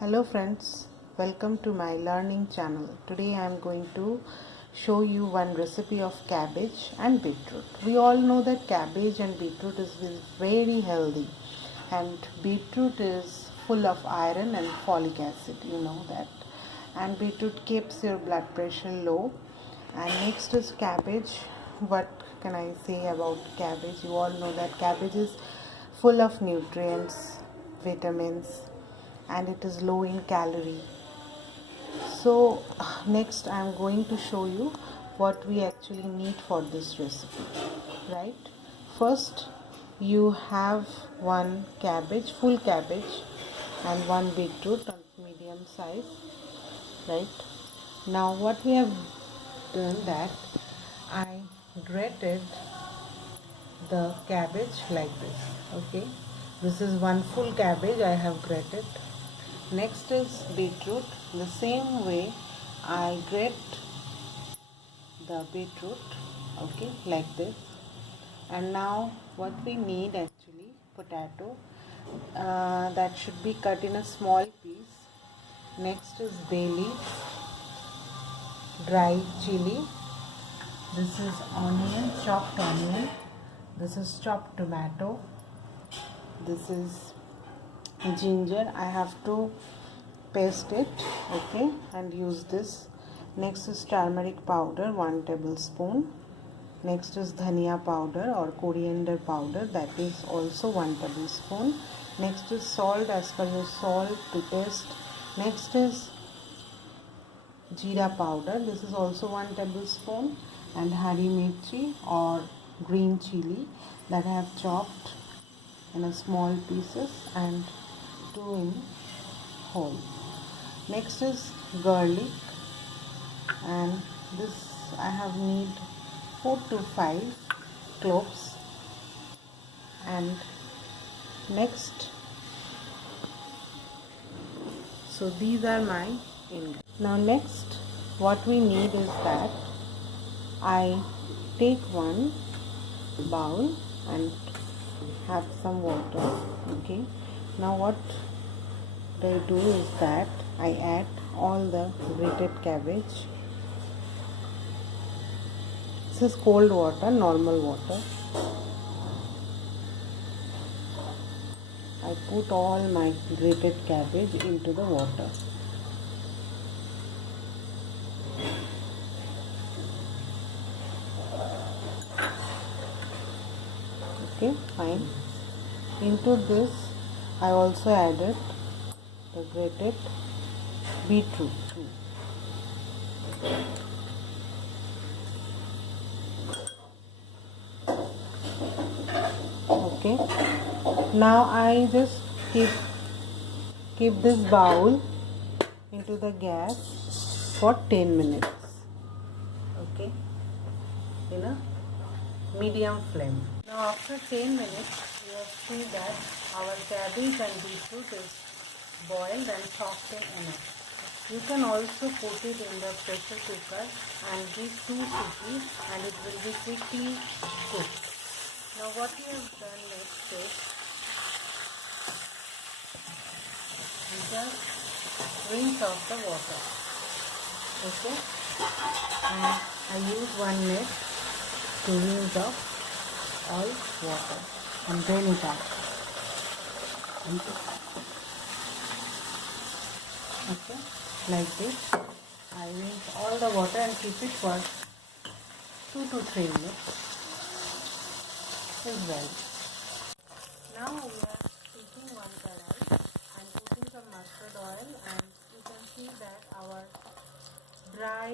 Hello friends, welcome to my learning channel. Today I am going to show you one recipe of cabbage and beetroot. We all know that cabbage and beetroot is very healthy, and beetroot is full of iron and folic acid, you know that. And beetroot keeps your blood pressure low. And next is cabbage. What can I say about cabbage? You all know that cabbage is full of nutrients, vitamins, and it is low in calorie. So next I am going to show you what we actually need for this recipe, right? First you have one cabbage, full cabbage, and one beetroot on medium size, right? Now what we have done that I grated the cabbage like this. Okay, this is one full cabbage I have grated. Next is beetroot. The same way I grate the beetroot, okay, like this. And now what we need actually, potato, that should be cut in a small piece. Next is bay leaf, dry chili, this is onion, chopped onion, this is chopped tomato, this is ginger. I have to paste it, okay, and use this. Next is turmeric powder, 1 tablespoon. Next is dhania powder or coriander powder, that is also 1 tablespoon. Next is salt as per your salt to taste. Next is jeera powder, this is also 1 tablespoon. And hari mirchi or green chilli that I have chopped in a small pieces and 2 in whole. Next is garlic, and this I have need 4 to 5 cloves. And next, so these are my ingredients. Now next what we need is that I take one bowl and have some water, okay. Now what I do is that I add all the grated cabbage. This is cold water, normal water. I put all my grated cabbage into the water. Okay, fine. Into this I also added the grated beetroot. Okay, now I just keep this bowl into the gas for 10 minutes, okay, in a medium flame. Now after 10 minutes you have seen that our cabbage and beetroot is boiled and softened enough. You can also put it in the pressure cooker and give 2 whistles and it will be quickly cooked. Now what we have done next is we just rinse off the water, okay, and I use one net to rinse off all water and drain it out. Okay, like this. I rinse all the water and keep it for 2 to 3 minutes as well. Now we are taking one karai and putting some mustard oil, and you can see that our dry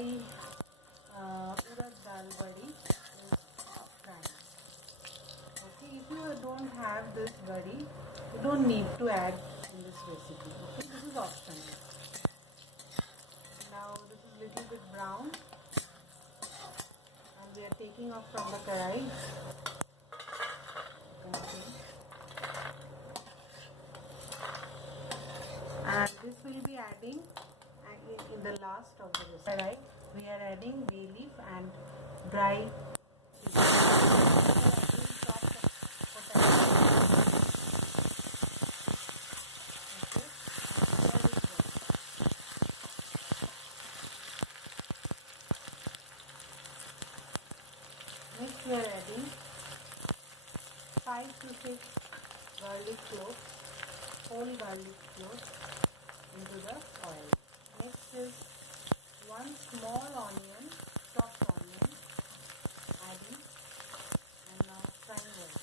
urad dal badi is frying. Okay, if you don't have this badi, you don't need to add in this recipe. Okay, this is optional. Now this is little bit brown and we are taking off from the karai. Okay. And this will be adding in the last of the recipe. We are adding bay leaf and dry 5 to 6 garlic cloves, whole garlic cloves into the oil. Next is 1 small onion, chopped onion, adding, and now frying well.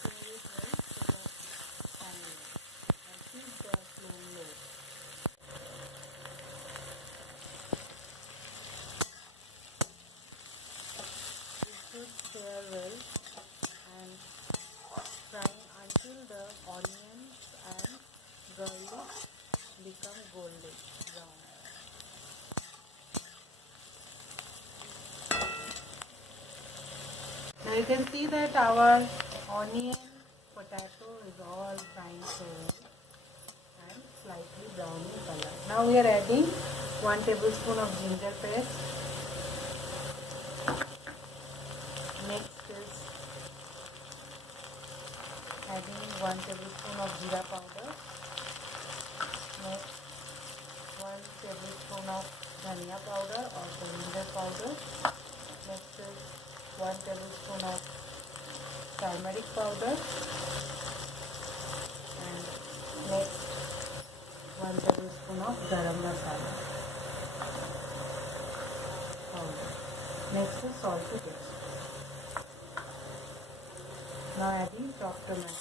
Stir it well to the pan well and keep the flame low. It should stir well and frying until the onions and garlic become golden brown. Now you can see that our onion, potato is all frying so well and slightly brown in color. Now we are adding 1 tablespoon of ginger paste. Next is adding 1 tablespoon of jeera powder. Next 1 tablespoon of dhania powder or coriander powder. Next is 1 tablespoon of turmeric powder, and next 1 tablespoon of garam masala powder. Next is salt to taste. Now adding chopped tomato.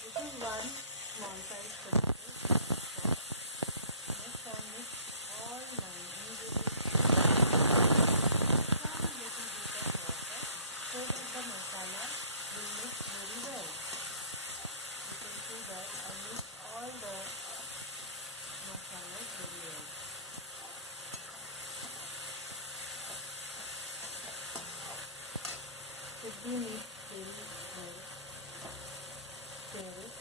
This is 1 small size tomato. Next I mix all my ingredients. So that the masala will mix very well. You can see that I mix all the masalas very well. Should be mixed very well. Stir it.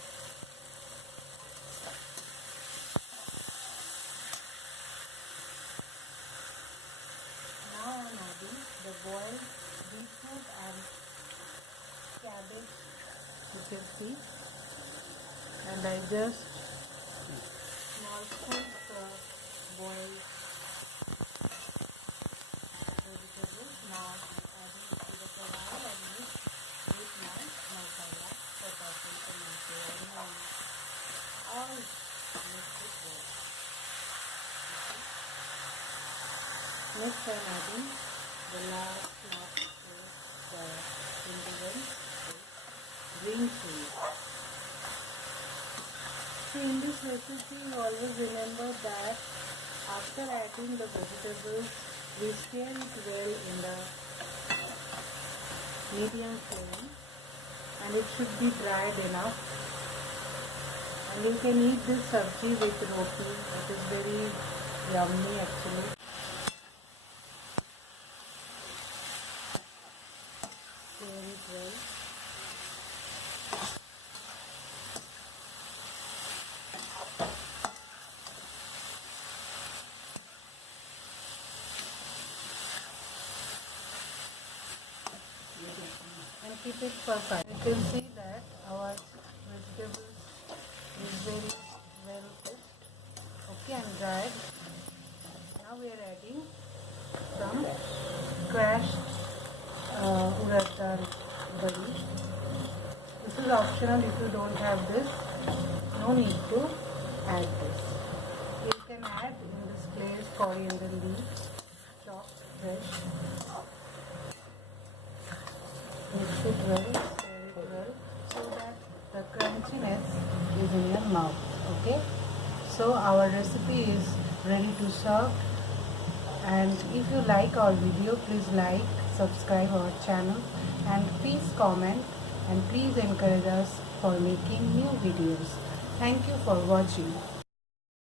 Now I am adding the boiled beetroot and cabbage, you can see, and I just small spoons boiled vegetables. Now I am adding to the kadai and mix with my masala, potato, tomato, onion, all mixed it well. Next I am adding the last ingredient, green chilli. So in this recipe, always remember that after adding the vegetables, we stir it well in the medium flame, and it should be dried enough. And you can eat this sabji with roti. It is very yummy actually. Stir it well. And keep it for 5. You can see that our vegetables is very well cooked, okay, and dried. Now we are adding some crushed urad badi. This is optional. If you don't have this, no need to add this. You can add in this place coriander leaves, chopped fresh. Mix it well, stir it well, so that the crunchiness is in your mouth. Okay, so our recipe is ready to serve. And if you like our video, please like, subscribe our channel, and please comment, and please encourage us for making new videos. Thank you for watching.